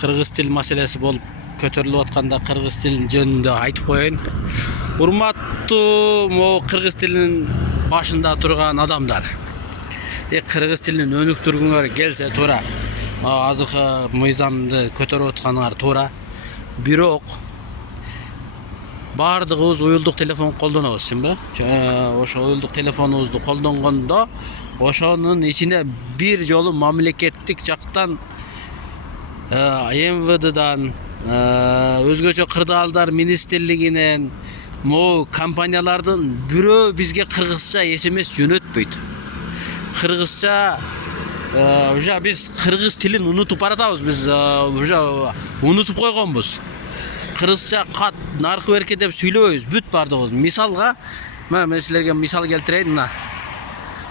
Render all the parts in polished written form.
кыргыз тил маселеси болуп көтөрүлүп атканда кыргыз тилин жөнүндө айтып коеюн. Урматтуу могу кыргыз тилинин башында турган адамдар. Кыргыз тилин өнүктүргүңөр келсе туура. Азыркы мыйзамды көтөрүп атканыңар туура. Бирок бардыгыбыз уюлдук телефон колдонобуз, чынбы? Ошо уюлдук телефонубузду колдонгондо ошонун ичине бир жолу мамлекеттик жактан МВДдан, өзгөчө кырдаалдар министрлигинен, могу компаниялардын бирөө бизге кыргызча SMS жөнөтпөйт. Кыргызча уже биз кыргыз тилин унутуп баратабыз. Биз уже унутуп койгонбуз. Кыргызча кат наркы берке деп сүйлөбөйбүз. Бүт бардыгыбыз. Мисалга, мен силерге мисал келтирейин. Мына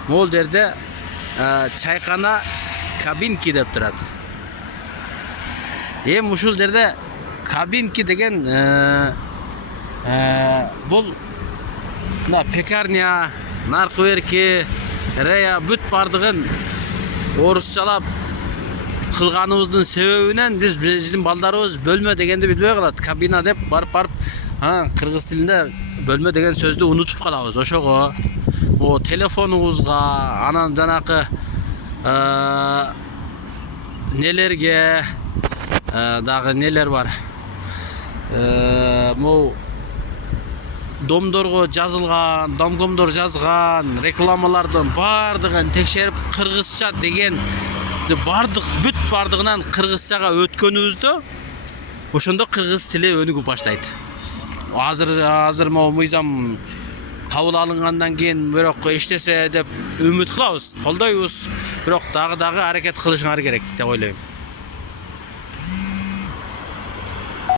могул жерде чайкана кабинки деп турат. Ушул жерде кабинки деген бул мына пекарня, наркы берки, рея бүт бардыгын орусчалап кылганыбыздын себебинен биздин балдарыбыз бөлмө дегенди билбей калат. Кабина деп барып кыргыз тилинде бөлмө деген сөздү унутуп калабыз. Ошого о телефонуңузга, анан жанакы нелерге дагы нелер бар. Могу домдорго жазылган, домкомдор жазган рекламалардын бардыгын текшерип кыргызча деген бардык бүт бардыгынан кыргызчага өткөнүбүздө ошондо кыргыз тили өнүгүп баштайт. Азыр могу мыйзам кабыл алынгандан кийин бирок иштесе деп үмүт кылабыз, колдойбуз. Бирок дагы аракет кылышыңар керек деп ойлойм.